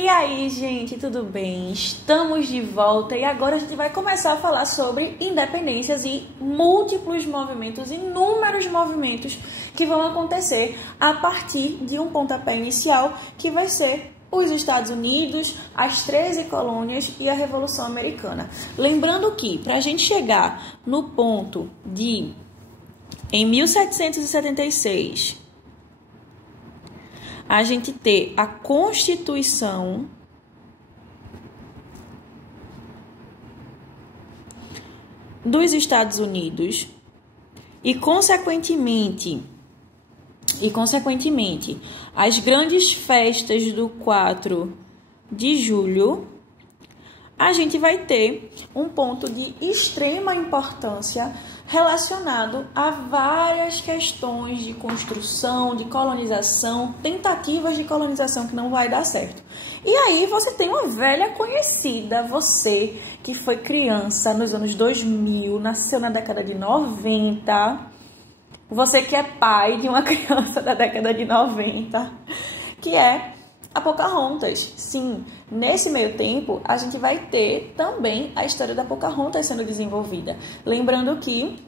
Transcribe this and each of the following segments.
E aí, gente, tudo bem? Estamos de volta e agora a gente vai começar a falar sobre independências e múltiplos movimentos, inúmeros movimentos que vão acontecer a partir de um pontapé inicial que vai ser os Estados Unidos, as 13 colônias e a Revolução Americana. Lembrando que, para a gente chegar no ponto de, em 1776, a gente ter a Constituição dos Estados Unidos e, consequentemente, as grandes festas do 4 de julho, a gente vai ter um ponto de extrema importância relacionado a várias questões de construção, de colonização, tentativas de colonização que não vai dar certo. E aí você tem uma velha conhecida, você que foi criança nos anos 2000, nasceu na década de 90, você que é pai de uma criança da década de 90, que é a Pocahontas. Sim, nesse meio tempo, a gente vai ter também a história da Pocahontas sendo desenvolvida. Lembrando que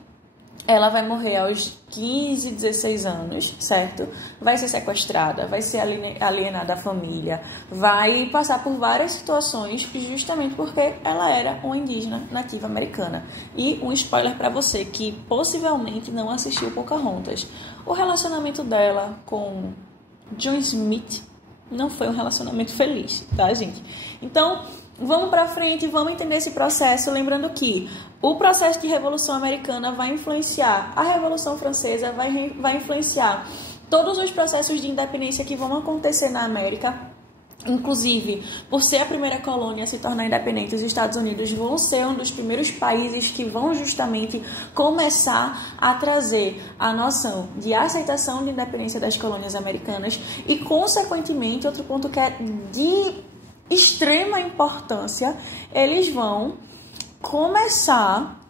ela vai morrer aos 15, 16 anos, certo? Vai ser sequestrada, vai ser alienada da família, vai passar por várias situações justamente porque ela era uma indígena nativa americana. E um spoiler para você que possivelmente não assistiu Pocahontas. O relacionamento dela com John Smith não foi um relacionamento feliz, tá, gente? Então, vamos para frente, vamos entender esse processo, lembrando que o processo de Revolução Americana vai influenciar a Revolução Francesa, vai influenciar todos os processos de independência que vão acontecer na América. Inclusive, por ser a primeira colônia a se tornar independente, os Estados Unidos vão ser um dos primeiros países que vão justamente começar a trazer a noção de aceitação de independência das colônias americanas e, consequentemente, outro ponto que é de extrema importância, eles vão começar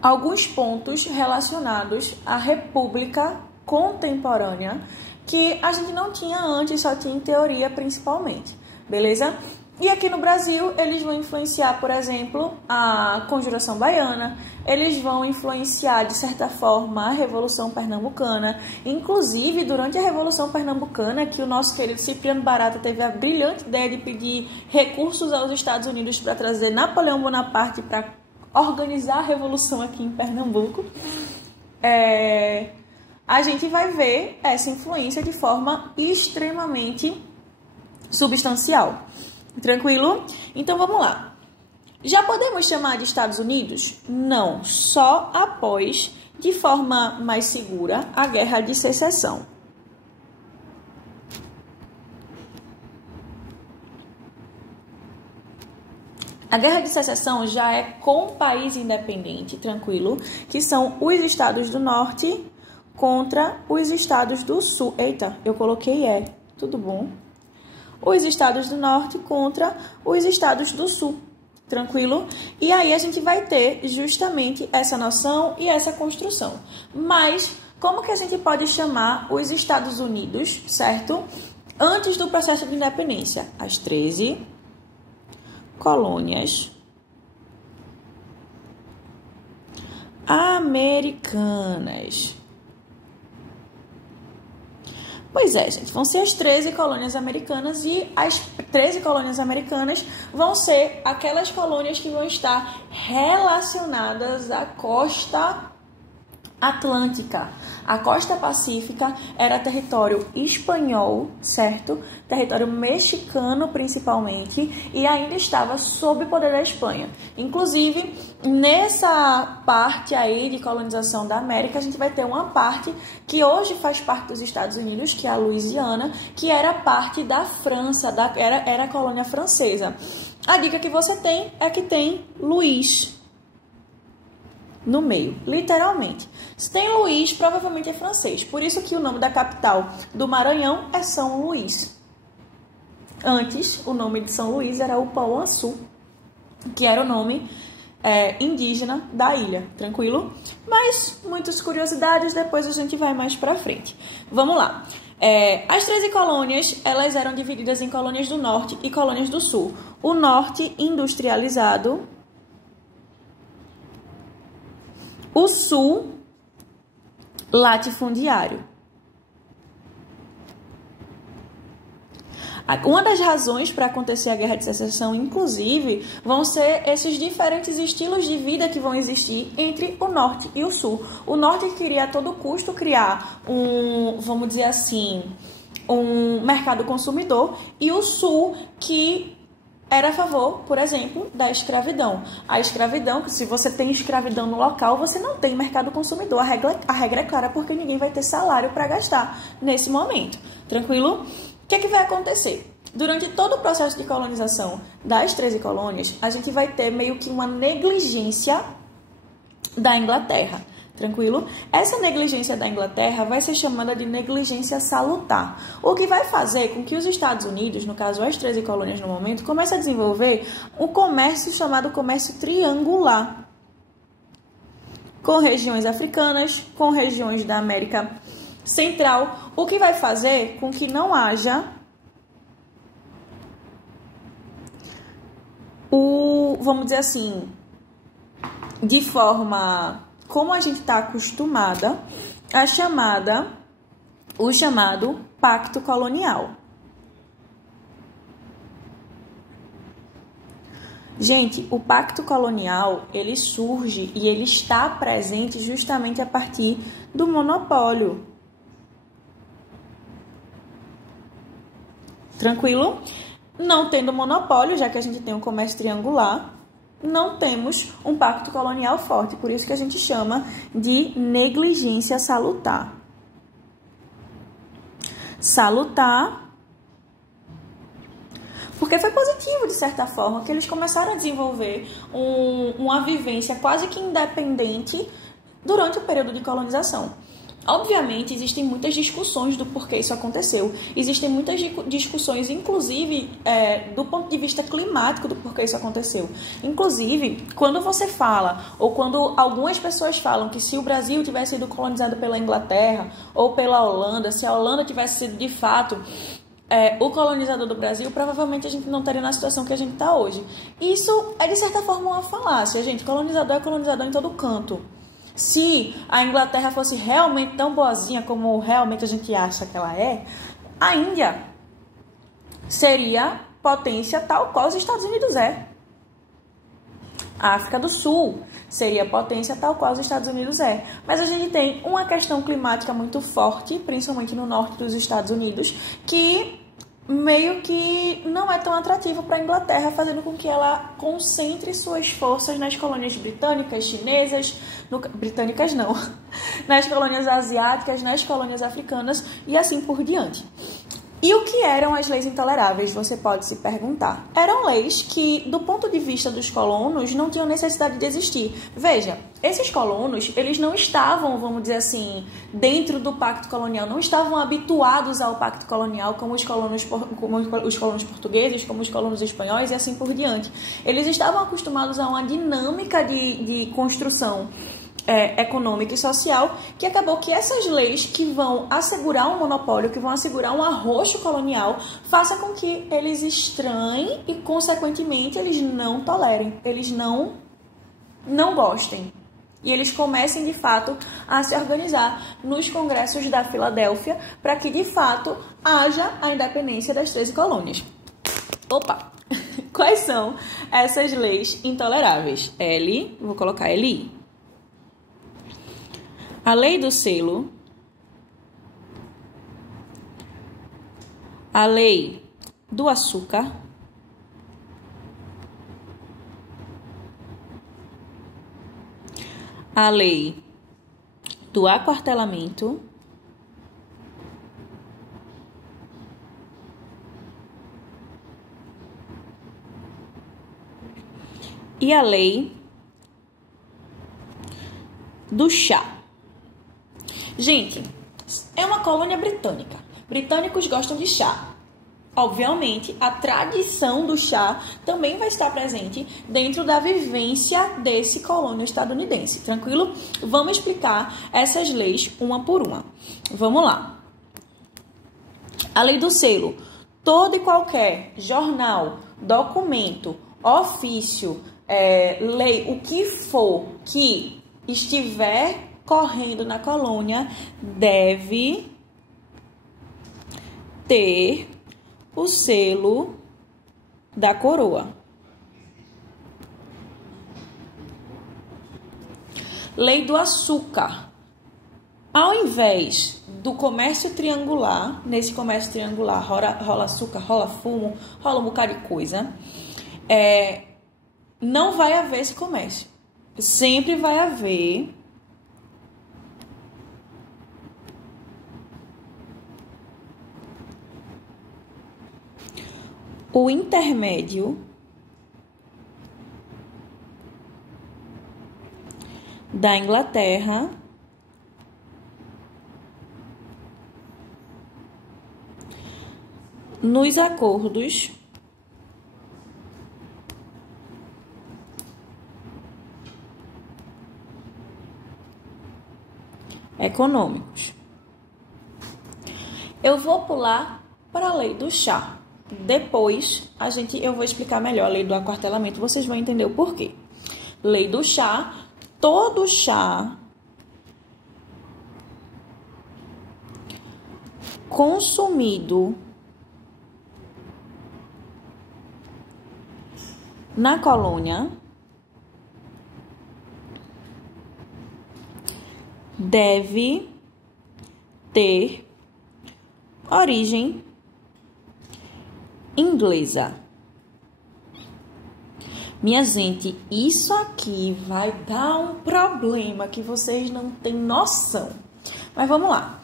alguns pontos relacionados à República contemporânea que a gente não tinha antes, só tinha em teoria principalmente, beleza? E aqui no Brasil, eles vão influenciar, por exemplo, a Conjuração Baiana, eles vão influenciar, de certa forma, a Revolução Pernambucana. Inclusive, durante a Revolução Pernambucana, que o nosso querido Cipriano Barata teve a brilhante ideia de pedir recursos aos Estados Unidos para trazer Napoleão Bonaparte para organizar a Revolução aqui em Pernambuco, a gente vai ver essa influência de forma extremamente substancial. Tranquilo? Então vamos lá. Já podemos chamar de Estados Unidos? Não, só após, de forma mais segura, a Guerra de Secessão. A Guerra de Secessão já é com o país independente, tranquilo, que são os estados do norte contra os estados do sul. Eita, eu coloquei tudo bom? Os estados do norte contra os estados do sul, tranquilo? E aí a gente vai ter justamente essa noção e essa construção. Mas como que a gente pode chamar os Estados Unidos, certo? Antes do processo de independência, as 13 colônias americanas. Pois é, gente, vão ser as 13 colônias americanas e as 13 colônias americanas vão ser aquelas colônias que vão estar relacionadas à costa atlântica. A costa pacífica era território espanhol, certo? Território mexicano, principalmente, e ainda estava sob o poder da Espanha. Inclusive, nessa parte aí de colonização da América, a gente vai ter uma parte que hoje faz parte dos Estados Unidos, que é a Louisiana, que era parte da França, era a colônia francesa. A dica que você tem é que tem Luís no meio, literalmente. Se tem Luís, provavelmente é francês. Por isso que o nome da capital do Maranhão é São Luís. Antes, o nome de São Luís era Upauaçu, que era o nome indígena da ilha, tranquilo? Mas muitas curiosidades, depois a gente vai mais pra frente. Vamos lá. As 13 colônias, elas eram divididas em colônias do norte e colônias do sul. O norte industrializado, o sul latifundiário. Uma das razões para acontecer a Guerra de Secessão, inclusive, vão ser esses diferentes estilos de vida que vão existir entre o norte e o sul. O norte queria a todo custo criar vamos dizer assim, um mercado consumidor, e o sul que era a favor, por exemplo, da escravidão. A escravidão, se você tem escravidão no local, você não tem mercado consumidor. A regra é clara, porque ninguém vai ter salário para gastar nesse momento. Tranquilo? O que vai acontecer? Durante todo o processo de colonização das 13 colônias, a gente vai ter meio que uma negligência da Inglaterra. Tranquilo? Essa negligência da Inglaterra vai ser chamada de negligência salutar, o que vai fazer com que os Estados Unidos, no caso as 13 colônias no momento, comece a desenvolver um comércio chamado comércio triangular, com regiões africanas, com regiões da América Central, o que vai fazer com que não haja vamos dizer assim, de forma como a gente está acostumada, o chamado Pacto Colonial. Gente, o Pacto Colonial, ele surge e ele está presente justamente a partir do monopólio. Tranquilo? Não tendo monopólio, já que a gente tem um comércio triangular, não temos um pacto colonial forte. Por isso que a gente chama de negligência salutar. Salutar, porque foi positivo, de certa forma, que eles começaram a desenvolver uma vivência quase que independente durante o período de colonização. Obviamente, existem muitas discussões do porquê isso aconteceu. Existem muitas discussões, inclusive, do ponto de vista climático, do porquê isso aconteceu. Inclusive, quando você fala, ou quando algumas pessoas falam que se o Brasil tivesse sido colonizado pela Inglaterra ou pela Holanda, se a Holanda tivesse sido, de fato, o colonizador do Brasil, provavelmente a gente não estaria na situação que a gente está hoje. Isso é, de certa forma, uma falácia, gente. Colonizador é colonizador em todo canto. Se a Inglaterra fosse realmente tão boazinha como realmente a gente acha que ela é, a Índia seria potência tal qual os Estados Unidos é. A África do Sul seria potência tal qual os Estados Unidos é. Mas a gente tem uma questão climática muito forte, principalmente no norte dos Estados Unidos, que meio que não é tão atrativo para a Inglaterra, fazendo com que ela concentre suas forças nas colônias britânicas, chinesas, britânicas não, nas colônias asiáticas, nas colônias africanas e assim por diante. E o que eram as leis intoleráveis, você pode se perguntar. Eram leis que, do ponto de vista dos colonos, não tinham necessidade de existir. Veja, esses colonos, eles não estavam, vamos dizer assim, dentro do pacto colonial, não estavam habituados ao pacto colonial como os colonos portugueses, como os colonos espanhóis e assim por diante. Eles estavam acostumados a uma dinâmica de construção econômica e social, que acabou que essas leis que vão assegurar um monopólio, que vão assegurar um arroxo colonial, faça com que eles estranhem e, consequentemente, eles não tolerem, eles não gostem. E eles comecem, de fato, a se organizar nos congressos da Filadélfia para que, de fato, haja a independência das 13 colônias. Opa! Quais são essas leis intoleráveis? Vou colocar LI. A lei do selo, a lei do açúcar, a lei do aquartelamento, e a lei do chá. Gente, é uma colônia britânica. Britânicos gostam de chá. Obviamente, a tradição do chá também vai estar presente dentro da vivência desse colônia estadunidense. Tranquilo? Vamos explicar essas leis uma por uma. Vamos lá. A lei do selo. Todo e qualquer jornal, documento, ofício, lei, o que for que estiver correndo na colônia deve ter o selo da coroa. Lei do açúcar. Ao invés do comércio triangular, nesse comércio triangular rola açúcar, rola fumo, rola um bocado de coisa, não vai haver esse comércio. Sempre vai haver o intermédio da Inglaterra nos acordos econômicos. Eu vou pular para a lei do chá. Depois eu vou explicar melhor a lei do aquartelamento, vocês vão entender o porquê. Lei do chá, todo chá consumido na colônia deve ter origem inglesa. Minha gente, isso aqui vai dar um problema que vocês não têm noção. Mas vamos lá.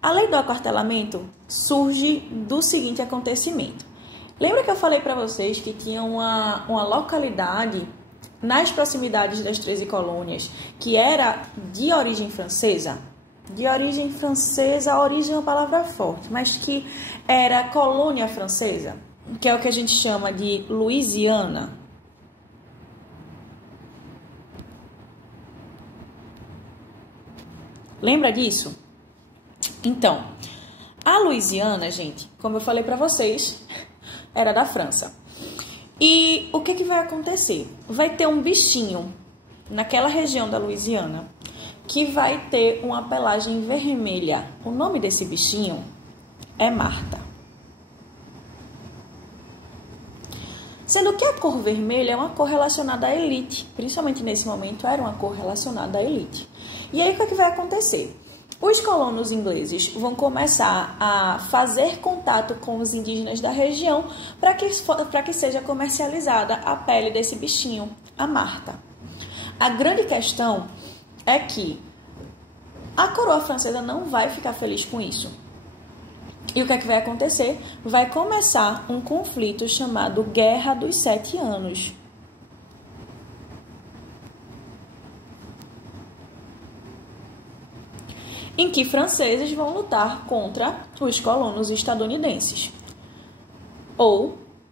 A lei do aquartelamento surge do seguinte acontecimento. Lembra que eu falei para vocês que tinha uma localidade nas proximidades das 13 colônias que era de origem francesa? De origem francesa, a origem é uma palavra forte, mas que era colônia francesa, que é o que a gente chama de Louisiana. Lembra disso? Então, a Louisiana, gente, como eu falei para vocês, era da França. E o que vai acontecer? Vai ter um bichinho naquela região da Louisiana que vai ter uma pelagem vermelha. O nome desse bichinho é Marta. Sendo que a cor vermelha é uma cor relacionada à elite. Principalmente nesse momento era uma cor relacionada à elite. E aí o que vai acontecer? Os colonos ingleses vão começar a fazer contato com os indígenas da região para que seja comercializada a pele desse bichinho, a Marta. A grande questão é que a coroa francesa não vai ficar feliz com isso. E o que vai acontecer? Vai começar um conflito chamado Guerra dos 7 Anos. Em que franceses vão lutar contra os colonos estadunidenses.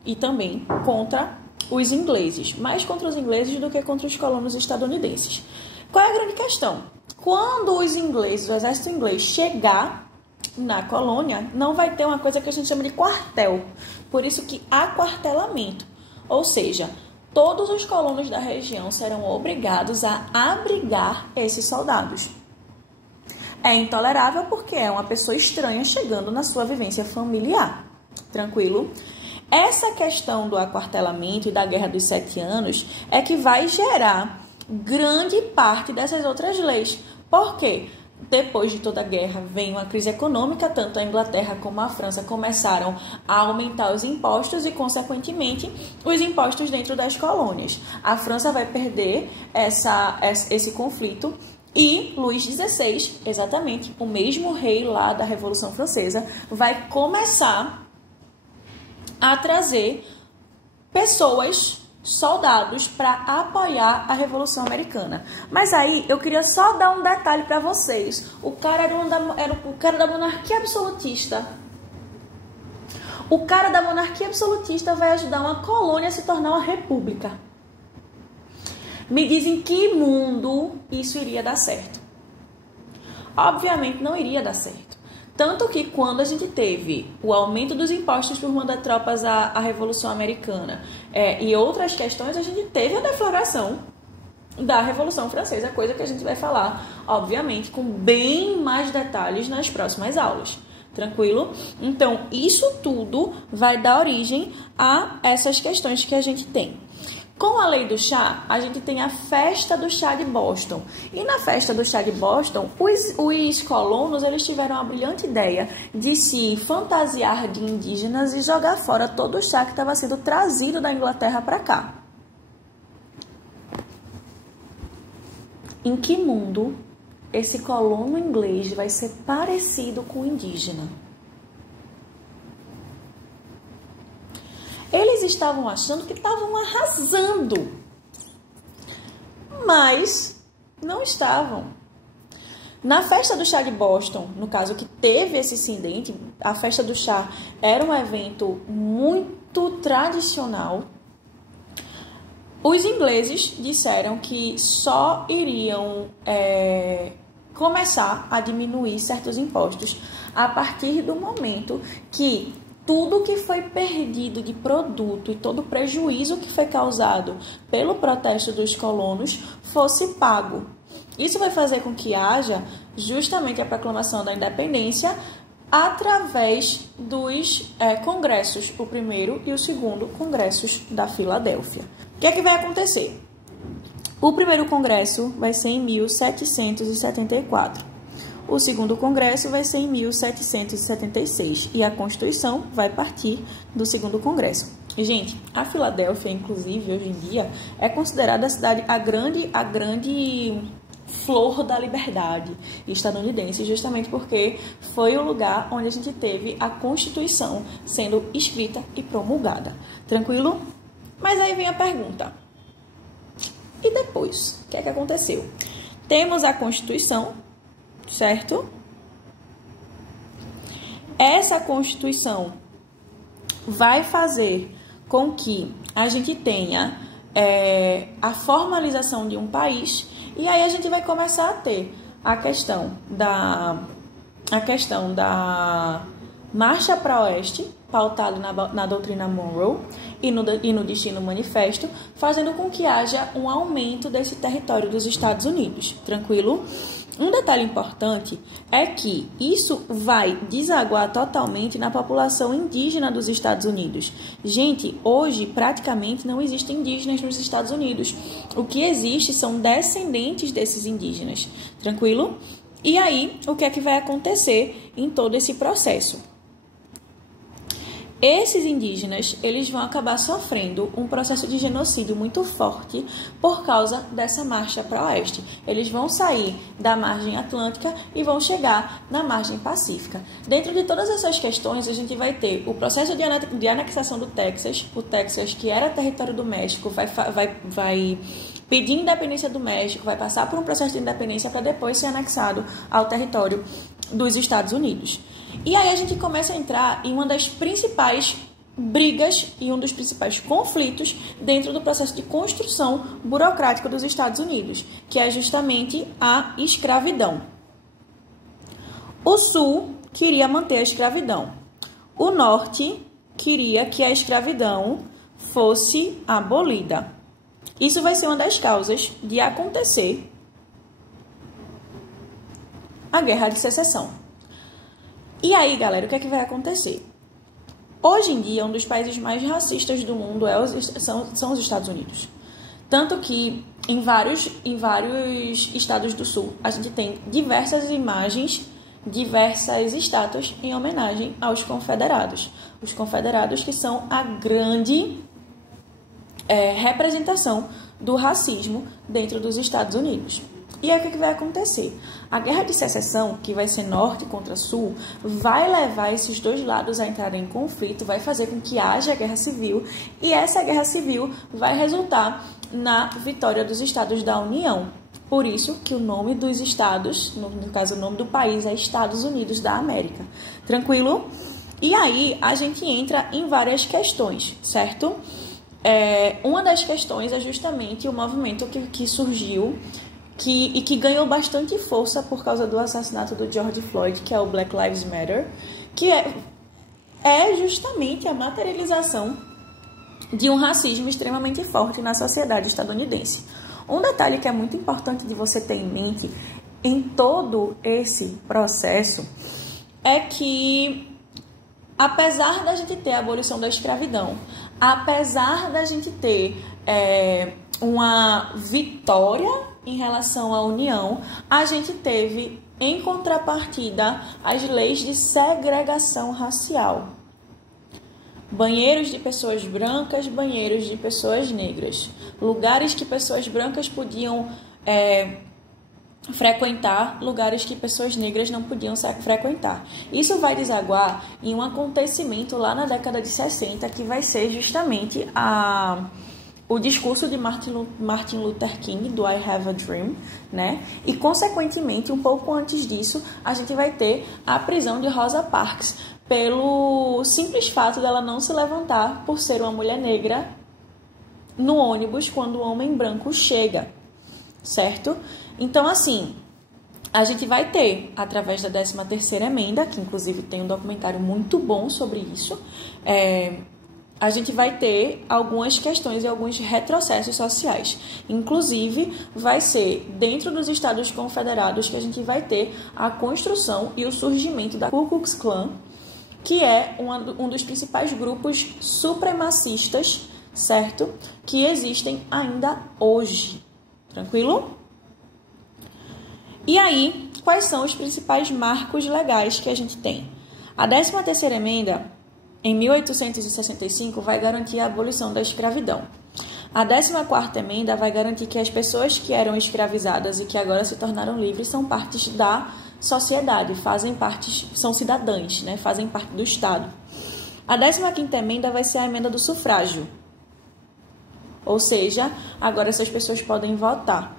E também contra os ingleses. Mais contra os ingleses do que contra os colonos estadunidenses. Qual é a grande questão? Quando os ingleses, o exército inglês chegar na colônia, não vai ter uma coisa que a gente chama de quartel. Por isso que aquartelamento. Ou seja, todos os colonos da região serão obrigados a abrigar esses soldados. É intolerável porque é uma pessoa estranha chegando na sua vivência familiar. Tranquilo? Essa questão do aquartelamento e da Guerra dos 7 Anos é que vai gerar grande parte dessas outras leis. Por quê? Depois de toda a guerra vem uma crise econômica, tanto a Inglaterra como a França começaram a aumentar os impostos e, consequentemente, os impostos dentro das colônias. A França vai perder esse conflito. E Luís XVI, exatamente, o mesmo rei lá da Revolução Francesa, vai começar a trazer pessoas, soldados, para apoiar a Revolução Americana. Mas aí eu queria só dar um detalhe para vocês. O cara era o cara da monarquia absolutista. O cara da monarquia absolutista vai ajudar uma colônia a se tornar uma república. Me dizem que mundo isso iria dar certo. Obviamente não iria dar certo. Tanto que quando a gente teve o aumento dos impostos por mandar tropas à Revolução Americana e outras questões, a gente teve a deflagração da Revolução Francesa, coisa que a gente vai falar, obviamente, com bem mais detalhes nas próximas aulas. Tranquilo? Então, isso tudo vai dar origem a essas questões que a gente tem. Com a lei do chá, a gente tem a festa do chá de Boston. E na festa do chá de Boston, os colonos eles tiveram a brilhante ideia de se fantasiar de indígenas e jogar fora todo o chá que estava sendo trazido da Inglaterra para cá. Em que mundo esse colono inglês vai ser parecido com o indígena? Eles estavam achando que estavam arrasando, mas não estavam. Na festa do chá de Boston, no caso que teve esse incidente, a festa do chá era um evento muito tradicional. Os ingleses disseram que só iriam começar a diminuir certos impostos a partir do momento que tudo que foi perdido de produto e todo o prejuízo que foi causado pelo protesto dos colonos fosse pago. Isso vai fazer com que haja justamente a proclamação da independência através dos congressos, o primeiro e o segundo congressos da Filadélfia. O que é que vai acontecer? O primeiro congresso vai ser em 1774. O segundo congresso vai ser em 1776 e a Constituição vai partir do segundo congresso. E, gente, a Filadélfia, inclusive, hoje em dia, é considerada a cidade, a grande flor da liberdade estadunidense, justamente porque foi o lugar onde a gente teve a Constituição sendo escrita e promulgada. Tranquilo? Mas aí vem a pergunta. E depois? O que é que aconteceu? Temos a Constituição, certo? Essa Constituição vai fazer com que a gente tenha a formalização de um país e aí a gente vai começar a ter a questão da marcha para o oeste, pautado na doutrina Monroe e no Destino Manifesto, fazendo com que haja um aumento desse território dos Estados Unidos. Tranquilo? Um detalhe importante é que isso vai desaguar totalmente na população indígena dos Estados Unidos. Gente, hoje praticamente não existem indígenas nos Estados Unidos. O que existe são descendentes desses indígenas. Tranquilo? E aí, o que é que vai acontecer em todo esse processo? Esses indígenas, eles vão acabar sofrendo um processo de genocídio muito forte por causa dessa marcha para o oeste. Eles vão sair da margem atlântica e vão chegar na margem pacífica. Dentro de todas essas questões, a gente vai ter o processo de anexação do Texas. O Texas, que era território do México, vai pedir independência do México, vai passar por um processo de independência para depois ser anexado ao território dos Estados Unidos. E aí a gente começa a entrar em uma das principais brigas e um dos principais conflitos dentro do processo de construção burocrática dos Estados Unidos, que é justamente a escravidão. O Sul queria manter a escravidão. O Norte queria que a escravidão fosse abolida. Isso vai ser uma das causas de acontecer a Guerra de Secessão. E aí, galera, o que é que vai acontecer? Hoje em dia, um dos países mais racistas do mundo são os Estados Unidos. Tanto que em vários estados do Sul, a gente tem diversas imagens, diversas estátuas em homenagem aos confederados. Os confederados que são a grande representação do racismo dentro dos Estados Unidos. E aí o que vai acontecer? A Guerra de Secessão, que vai ser norte contra sul, vai levar esses dois lados a entrarem em conflito, vai fazer com que haja guerra civil, e essa guerra civil vai resultar na vitória dos estados da União. Por isso que o nome dos estados, no caso o nome do país, é Estados Unidos da América. Tranquilo? E aí a gente entra em várias questões, certo? Uma das questões é justamente o movimento que surgiu que ganhou bastante força por causa do assassinato do George Floyd, que é o Black Lives Matter, que é justamente a materialização de um racismo extremamente forte na sociedade estadunidense. Um detalhe que é muito importante de você ter em mente em todo esse processo é que, apesar da gente ter a abolição da escravidão, apesar da gente ter uma vitória em relação à União, a gente teve, em contrapartida, as leis de segregação racial. Banheiros de pessoas brancas, banheiros de pessoas negras. Lugares que pessoas brancas podiam frequentar, lugares que pessoas negras não podiam frequentar. Isso vai desaguar em um acontecimento lá na década de 60, que vai ser justamente o discurso de Martin Luther King, do I Have a Dream, né? E, consequentemente, um pouco antes disso, a gente vai ter a prisão de Rosa Parks, pelo simples fato dela não se levantar por ser uma mulher negra no ônibus quando o homem branco chega, certo? Então, assim, a gente vai ter, através da 13ª emenda, que inclusive tem um documentário muito bom sobre isso, a gente vai ter algumas questões e alguns retrocessos sociais. Inclusive, vai ser dentro dos Estados Confederados que a gente vai ter a construção e o surgimento da Ku Klux Klan, que é um dos principais grupos supremacistas, certo? Que existem ainda hoje. Tranquilo? E aí, quais são os principais marcos legais que a gente tem? A 13ª emenda, em 1865, vai garantir a abolição da escravidão. A 14ª emenda vai garantir que as pessoas que eram escravizadas e que agora se tornaram livres são partes da sociedade, são cidadãs, né? Fazem parte do Estado. A 15ª emenda vai ser a emenda do sufrágio. Ou seja, agora essas pessoas podem votar.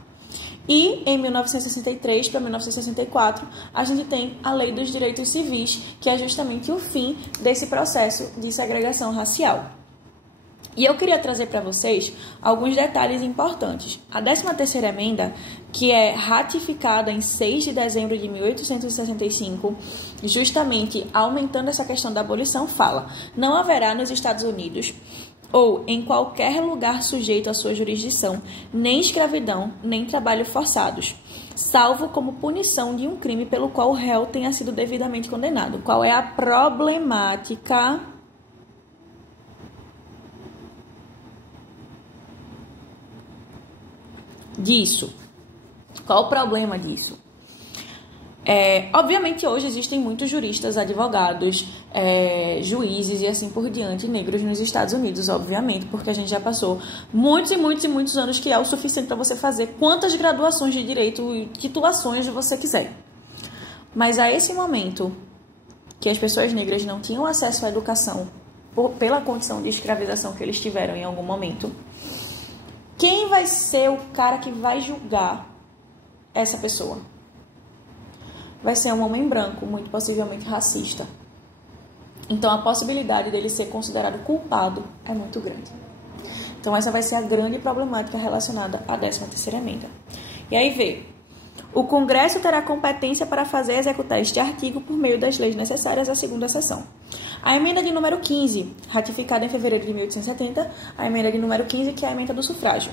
E em 1963 para 1964, a gente tem a Lei dos Direitos Civis, que é justamente o fim desse processo de segregação racial. E eu queria trazer para vocês alguns detalhes importantes. A 13ª emenda, que é ratificada em 6 de dezembro de 1865, justamente aumentando essa questão da abolição, fala: não haverá nos Estados Unidos ou em qualquer lugar sujeito à sua jurisdição, nem escravidão, nem trabalho forçados, salvo como punição de um crime pelo qual o réu tenha sido devidamente condenado. Qual é a problemática disso? Qual o problema disso? Obviamente, hoje existem muitos juristas, advogados, juízes e assim por diante, negros nos Estados Unidos, obviamente, porque a gente já passou muitos e muitos e muitos anos, que é o suficiente para você fazer quantas graduações de direito e titulações você quiser. Mas a esse momento, que as pessoas negras não tinham acesso à educação pela condição de escravização que eles tiveram em algum momento, quem vai ser o cara que vai julgar essa pessoa? Vai ser um homem branco, muito possivelmente racista. Então, a possibilidade dele ser considerado culpado é muito grande. Então, essa vai ser a grande problemática relacionada à 13ª emenda. E aí vê: o Congresso terá competência para fazer e executar este artigo por meio das leis necessárias à segunda sessão. A emenda de número 15, ratificada em fevereiro de 1870, a emenda de número 15, que é a emenda do sufrágio.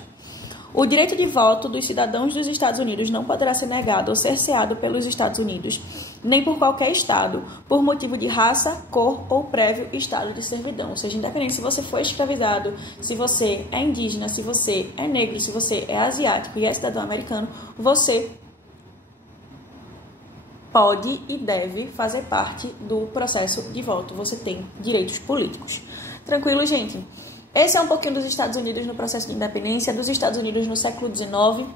O direito de voto dos cidadãos dos Estados Unidos não poderá ser negado ou cerceado pelos Estados Unidos, nem por qualquer Estado, por motivo de raça, cor ou prévio estado de servidão. Ou seja, independente se você foi escravizado, se você é indígena, se você é negro, se você é asiático e é cidadão americano, você pode e deve fazer parte do processo de voto. Você tem direitos políticos. Tranquilo, gente? Esse é um pouquinho dos Estados Unidos no processo de independência, dos Estados Unidos no século XIX.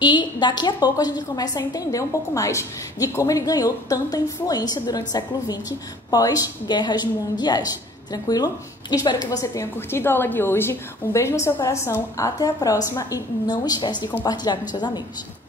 E daqui a pouco a gente começa a entender um pouco mais de como ele ganhou tanta influência durante o século XX, pós-guerras mundiais. Tranquilo? Espero que você tenha curtido a aula de hoje. Um beijo no seu coração, até a próxima e não esquece de compartilhar com seus amigos.